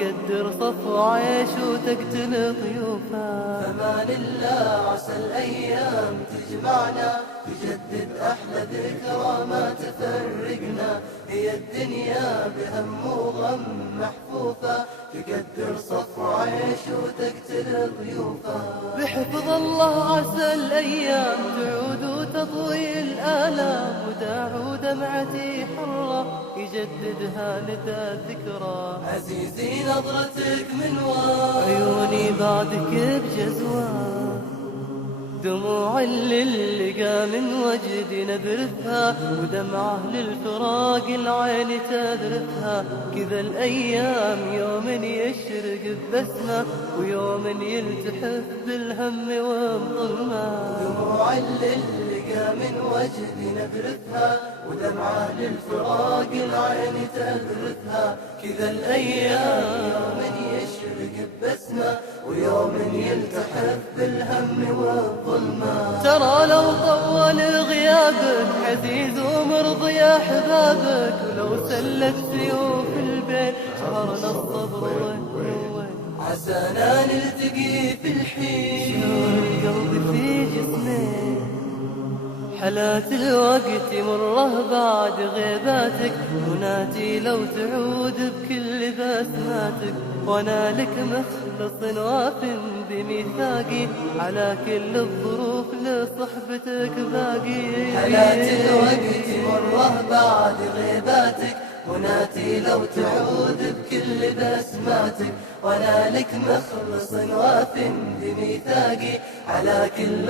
يكدر صفو عيش وتقتل ضيوفه. فما لله عسى الأيام تجمعنا، تجدد أحلى ذكرى ما تفرقنا. هي الدنيا بهم وغم محفوفة، تقدر صفو عيش وتقتل ضيوفه. بحفظ الله عسى الأيام تعود وتطوي الآلام، وداع دمعتي حرة يجددها لذا الذكرى. عزيزي نظرتك من وراء عيوني بعدك بجزوة، دموع للقى من وجدي نذرفها، ودمعة للفراق العين تذرفها. كذا الأيام يوم يشرق ببسمة، ويوم يلتحف بالهم والظلمة. دموع للقى من وجدي نذرفها، ودمعة للفراق العين تذرفها. كذا الأيام يوم يشرق ببسمة، ويوم يلتحف بالهم والظلمة. ترى لو طول غيابك عزيز ومرضي أحبابك، ولو سلت سيوف البين شهرنا الصبر والنوين. عسانا نلتقي في الحين، شعور القلب في جسمي، حالات الوقت مره بعد غيباتك. وناتي لو تعود بكل بسماتك، وانا لك مخلص واف بميثاقي، على كل الظروف لصحبتك باقي. حالات الوقت مره بعد غيباتك، وناتي لو تعود بكل بسماتك. وانا لك مخلص واف بميثاقي، على كل